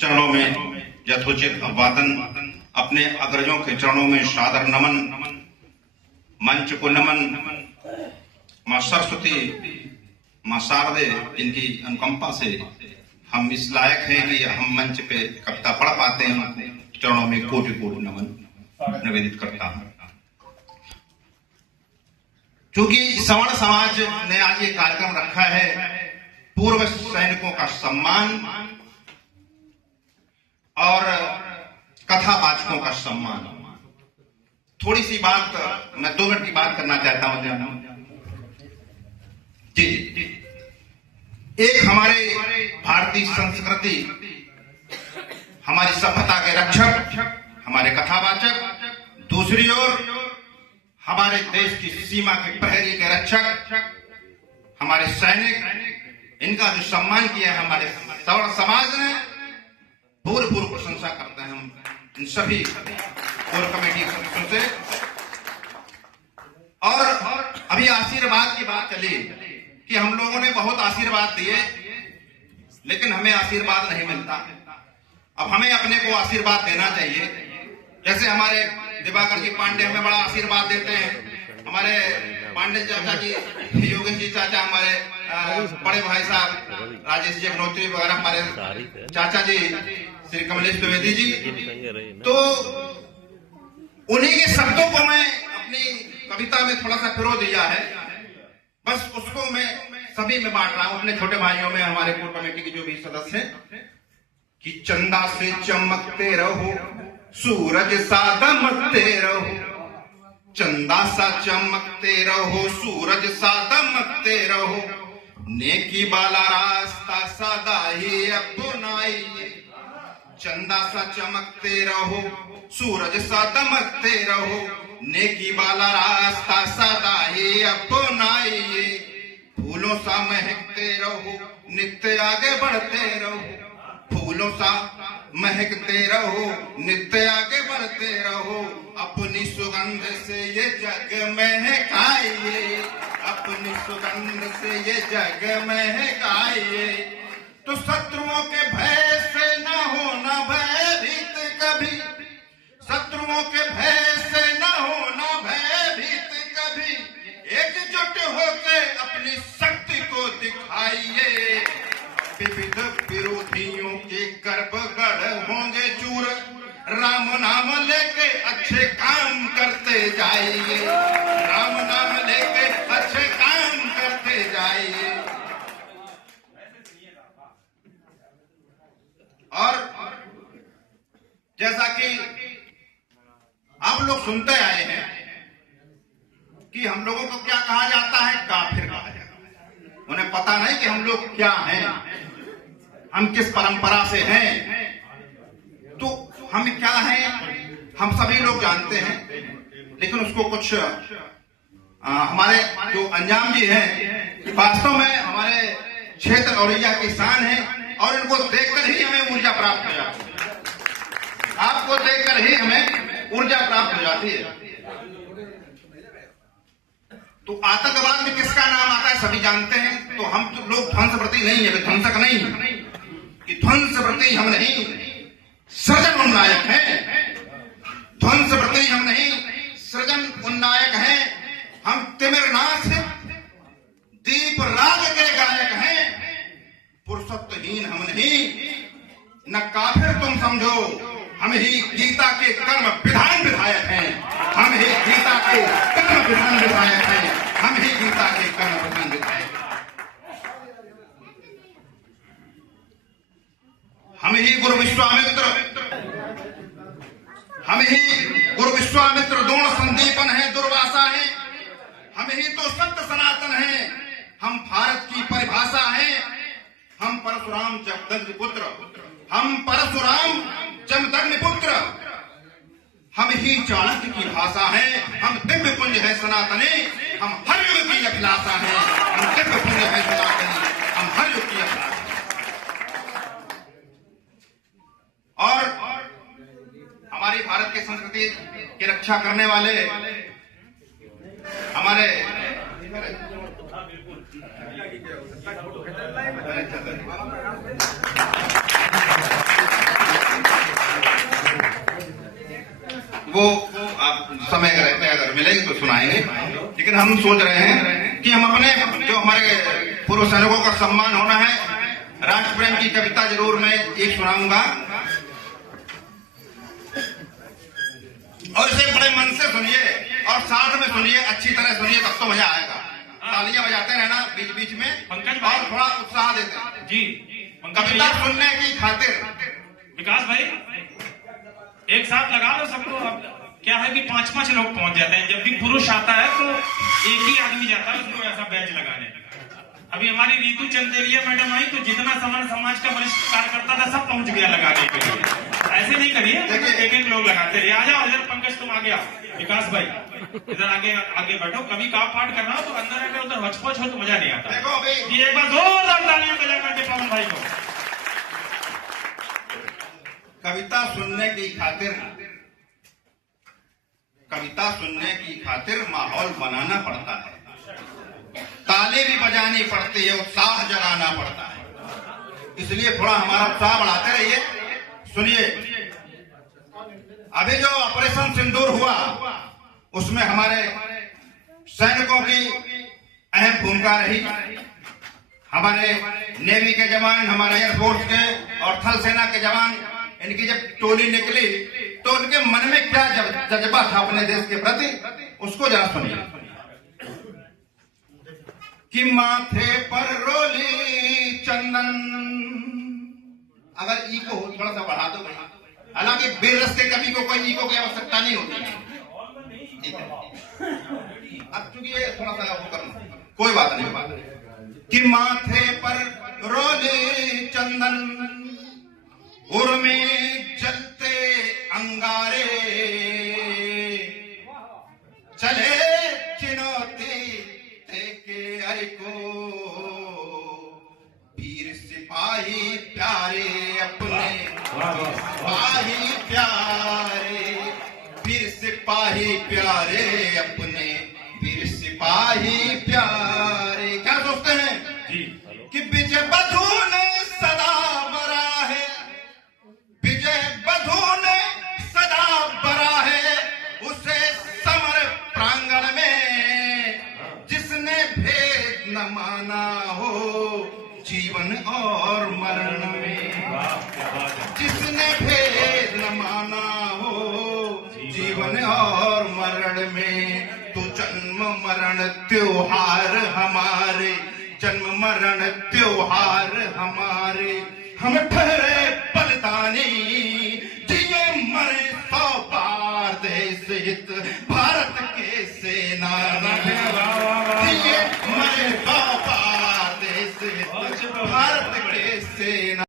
चरणों में यथोचित अभिवादन, अपने अग्रजों के चरणों में सादर नमन, मंच को नमन। मां सरस्वती, मां शारदे, इनकी अनुकंपा से हम इस लायक हैं कि हम मंच पे कविता पढ़ पाते हैं। चरणों में कोटि कोटि नमन निवेदित करता हूं। क्योंकि सवर्ण समाज ने आज ये कार्यक्रम रखा है पूर्व सैनिकों का सम्मान और कथावाचकों का सम्मान। थोड़ी सी बात, मैं 2 मिनट की बात करना चाहता हूं जी। एक हमारे भारतीय संस्कृति, हमारी सभ्यता के रक्षक, हमारे कथावाचक, दूसरी ओर हमारे देश की सीमा के प्रहरी के रक्षक, हमारे सैनिक, इनका जो सम्मान किया है हमारे सवर्ण समाज ने, पूर्ण प्रशंसा करते हैं हम इन सभी कोर कमेटी के सदस्यों से। और अभी आशीर्वाद की बात चली कि हम लोगों ने बहुत आशीर्वाद दिए, लेकिन हमें आशीर्वाद नहीं मिलता। अब हमें अपने को आशीर्वाद देना चाहिए। जैसे हमारे दिवाकर जी पांडे हमें बड़ा आशीर्वाद देते हैं, हमारे पांडे चाचा जी, योगेश जी चाचा, हमारे बड़े भाई साहब राजेश जी अग्नोत्री वगैरह, हमारे चाचा जी श्री कमलेश द्विवेदी जी, तो उन्हीं के शब्दों को मैं अपनी कविता में थोड़ा सा पिरो दिया है। बस उसको मैं सभी में बांट रहा हूं, अपने छोटे भाइयों में, हमारे कोर कमेटी के जो भी सदस्य हैं। कि चंदा से चमकते रहो, सूरज सा दमकते रहो, चंदा सा चमकते रहो, सूरज सा दमकते रहो, नेकी वाला रास्ता सदा ही अपनाइए। चंदा सा चमकते रहो, सूरज सा दमकते रहो, नेकी वाला रास्ता सदा ही अपनाइए। फूलों सा महकते रहो, नित्य आगे बढ़ते रहो, फूलों सा महकते रहो, नित्य आगे बढ़ते रहो, अपनी सुगंध से ये जग महकाइए, अपनी सुगंध से ये जग महकाइए। तो शत्रुओं के भय से न होना भयभीत कभी, शत्रुओं के भय से न होना भयभीत कभी, एकजुट होकर अपनी शक्ति को दिखाइए। विविध विरोधियों के गर्भगढ़ होंगे चूर, राम नाम लेके अच्छे काम करते जाइए, राम नाम लेके अच्छे काम करते जाइए। और जैसा कि आप लोग सुनते आए हैं कि हम लोगों को क्या कहा जाता है, काफिर कहा जाता है। उन्हें पता नहीं कि हम लोग क्या हैं, हम किस परंपरा से हैं। तो हम क्या हैं हम सभी लोग जानते हैं, लेकिन उसको कुछ हमारे जो अंजाम जी हैं, वास्तव में हमारे क्षेत्र औरैया की शान है, और इनको देखकर ही हमें ऊर्जा प्राप्त हो जाती है। आपको देखकर ही हमें ऊर्जा प्राप्त हो जाती है। तो आतंकवाद में किसका नाम आता है सभी जानते हैं। तो हम तो लोग ध्वंसप्रति नहीं है, विध्वंसक नहीं, कि ध्वंसप्रति हम नहीं, सृजन उन्नायक है। ध्वंसप्रति हम नहीं, सृजन उन्नायक है। हम तिमिरनाथ दीप राग के गायक हैं, पुरुषत्वहीन हम नहीं। न काफिर तुम समझो, हम ही गीता के कर्म विधान विधायक हैं, हम ही गीता के कर्म विधान विधायक हैं, हम ही गीता के कर्म विधान विधायक। हम ही गुरु विश्वामित्र, हम ही गुरु विश्वामित्र द्रोण संदीपन है, दुर्वासा है। हम ही तो सत्य सनातन है, हम भारत की परिभाषा है। हम परशुराम जमदग्नि पुत्र, हम परशुराम जमदग्नि पुत्र, हम ही चाणक्य की भाषा है। हम दिव्य पुंज है सनातनी, हम हर युग की अभिलाषा है। हम दिव्य पुंज है सनातनी, हम हर युग की अभिलाषा। और हमारी भारत की संस्कृति की रक्षा करने वाले हमारे वो आप समय रहते अगर मिलेगी तो सुनाएंगे, लेकिन हम सोच रहे हैं कि हम अपने जो हमारे पूर्व सैनिकों का सम्मान होना है, राष्ट्र प्रेम की कविता जरूर मैं एक सुनाऊंगा, और इसे बड़े मन से सुनिए और साथ में सुनिए, अच्छी तरह सुनिए, तब तो मजा आएगा। तालियां बजाते रहना बीच बीच में पंकज और थोड़ा उत्साह देते जी। कविता सुनने की खातिर। विकास भाई एक साथ लगा लो सबको। अब क्या है कि 5-5 लोग पहुंच जाते हैं। जब भी पुरुष आता है तो एक ही आदमी जाता है उसको ऐसा बैच लगाने। अभी हमारी रीतू चंदेलिया मैडम आई तो जितना समाज का वरिष्ठ कार्यकर्ता था सब पहुंच गया लगाने के लिए। ऐसे नहीं करिए, एक लोग लगाते रहिए। आ जाओ इधर, पंकज तुम आ गया, विकास भाई इधर आगे बैठो। कभी का पाठ करना हो तो अंदर आकर उधर हचपच हो तो मजा नहीं आता। देखो अभी ये एक बार जोरदार तालियां बजा करके पवन भाई को। कविता सुनने की खातिर माहौल बनाना पड़ता है, ताली भी बजानी पड़ती है, उत्साह जगाना पड़ता है। इसलिए थोड़ा हमारा उत्साह बढ़ाते रहिए। सुनिए, अभी जो ऑपरेशन सिंदूर हुआ उसमें हमारे सैनिकों की अहम भूमिका रही। हमारे नेवी के जवान, हमारे एयरफोर्स के और थल सेना के जवान, इनकी जब टोली निकली तो उनके मन में क्या जज्बा था अपने देश के प्रति, उसको जरा सुनिए। कि माथे पर रोली चंदन, अगर ईको हो थोड़ा सा बढ़ा दो। हालांकि वीर रस के कवि को कोई ईको की आवश्यकता नहीं होती है। अब चूंकि ये थोड़ा सा करना, कोई बात नहीं। कि माथे पर रोली चंदन, उर में जलते अंगारे, चले चुनौती के अरे को, वीर सिपाही प्यारे अपने, सिपाही प्यारे, वीर सिपाही प्यारे अपने, वीर सिपाही प्यारे। क्या सोचते हैं कि विजय बधू ने सदा बरा है, विजय बधू ने सदा बरा है, उसे समर प्रांगण में जिसने भेद न माना हो, जीवन और मरण में जिसने भेद न माना हो, जीवन और मरण में। तो जन्म मरण त्योहार हमारे, जन्म मरण त्योहार हमारे, हम ठहरे बलिदानी, जिए मरे 100 बार देश हित, भारत के सेना जिए मरे 100 बार देश हित, भारत के सेना।